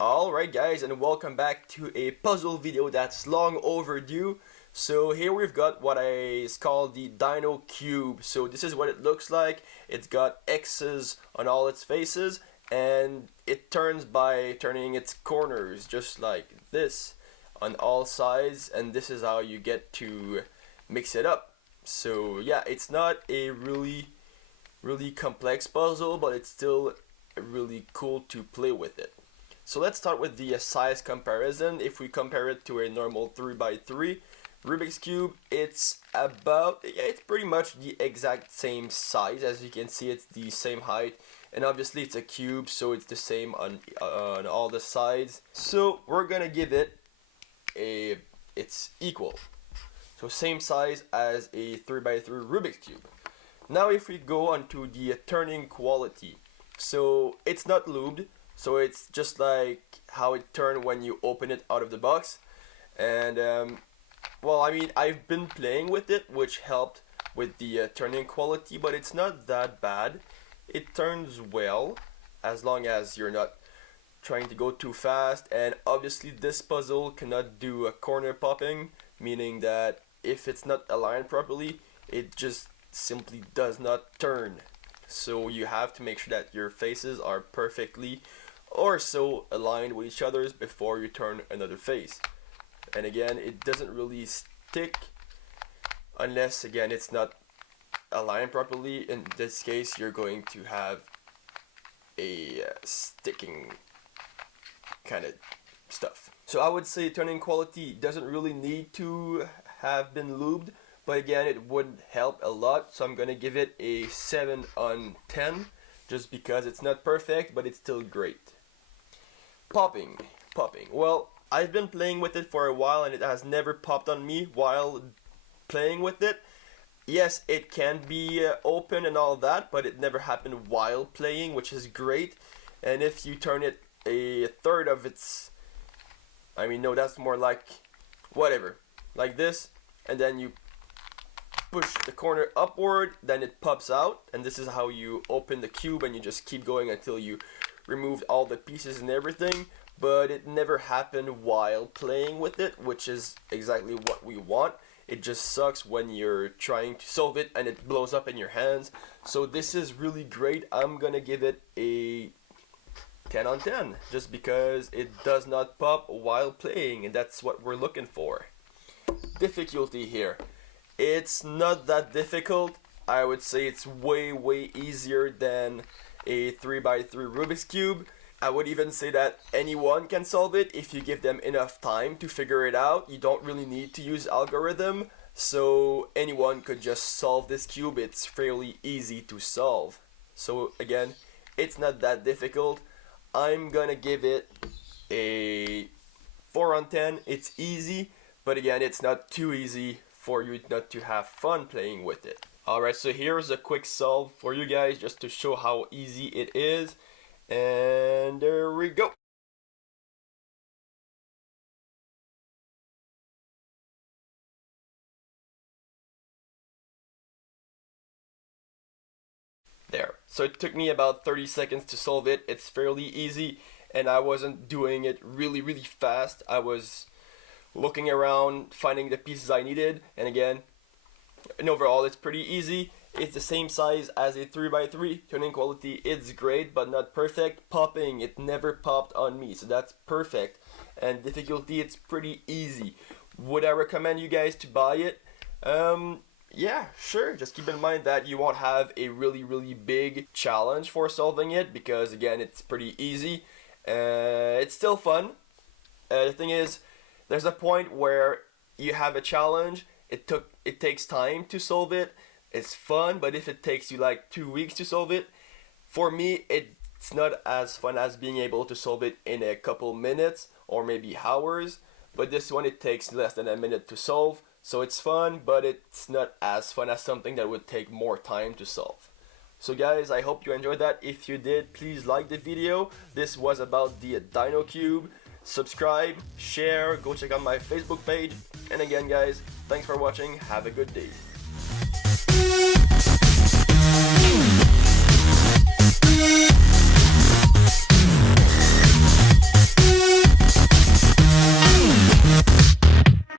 Alright guys, and welcome back to a puzzle video that's long overdue. So here we've got what is called the Dino cube. So this is what it looks like. It's got X's on all its faces, and it turns by turning its corners just like this on all sides, and this is how you get to mix it up. So yeah, it's not a really complex puzzle, but it's still really cool to play with it. So let's start with the size comparison. If we compare it to a normal 3x3 Rubik's Cube, it's pretty much the exact same size. As you can see, it's the same height, and obviously it's a cube, so it's the same on all the sides. So we're gonna give it it's equal. So same size as a 3x3 Rubik's Cube. Now if we go on to the turning quality, so it's not lubed. So it's just like how it turned when you open it out of the box. And well, I mean, I've been playing with it, which helped with the turning quality, but it's not that bad. It turns well, as long as you're not trying to go too fast. And obviously this puzzle cannot do a corner popping, meaning that if it's not aligned properly, it just simply does not turn. So you have to make sure that your faces are perfectly or so aligned with each other before you turn another face. And again, it doesn't really stick unless, again, it's not aligned properly. In this case, you're going to have a sticking kind of stuff. So I would say turning quality doesn't really need to have been lubed, but again, it would help a lot. So I'm gonna give it a 7 on 10, just because it's not perfect, but it's still great. Popping. Well, I've been playing with it for a while, and it has never popped on me while playing with it. Yes, it can be open and all that, but it never happened while playing, which is great. And if you turn it a third of its, I mean, no, that's more like whatever, like this, and then you push the corner upward, then it pops out, and this is how you open the cube, and you just keep going until you removed all the pieces and everything. But it never happened while playing with it, which is exactly what we want. It just sucks when you're trying to solve it and it blows up in your hands. So this is really great. I'm gonna give it a 10 on 10, just because it does not pop while playing, and that's what we're looking for. Difficulty here, it's not that difficult. I would say it's way easier than a 3x3 Rubik's Cube. I would even say that anyone can solve it if you give them enough time to figure it out. You don't really need to use algorithm, so anyone could just solve this cube. It's fairly easy to solve. So again, it's not that difficult. I'm gonna give it a 4 on 10. It's easy, but again, it's not too easy for you not to have fun playing with it. Alright, so here's a quick solve for you guys, just to show how easy it is. And there we go. There. So it took me about 30 seconds to solve it. It's fairly easy, and I wasn't doing it really fast. I was looking around, finding the pieces I needed, and again, and overall it's pretty easy. It's the same size as a 3x3. Turning quality, it's great, but not perfect. Popping, it never popped on me, so that's perfect. And difficulty, it's pretty easy. Would I recommend you guys to buy it? Yeah, sure. Just keep in mind that you won't have a really big challenge for solving it, because again, it's pretty easy. It's still fun. The thing is, there's a point where you have a challenge. It takes time to solve it. It's fun, but if it takes you like 2 weeks to solve it, for me, it's not as fun as being able to solve it in a couple minutes or maybe hours. But this one, it takes less than a minute to solve, so it's fun, but it's not as fun as something that would take more time to solve. So guys, I hope you enjoyed that. If you did, please like the video. This was about the Dino Cube. Subscribe, share, go check out my Facebook page. And again guys, thanks for watching. Have a good day.